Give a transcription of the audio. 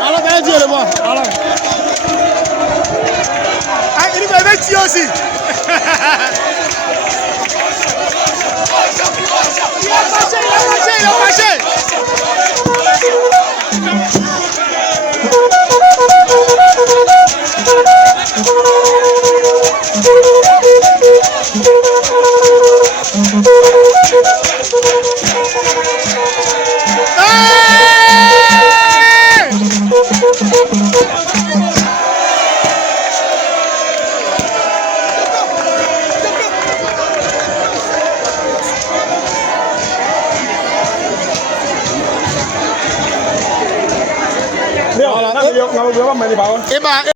Alors, qu'est-ce que tu veux voir? Alors. Ah, il va avec qui aussi? Il a marché. Voilà.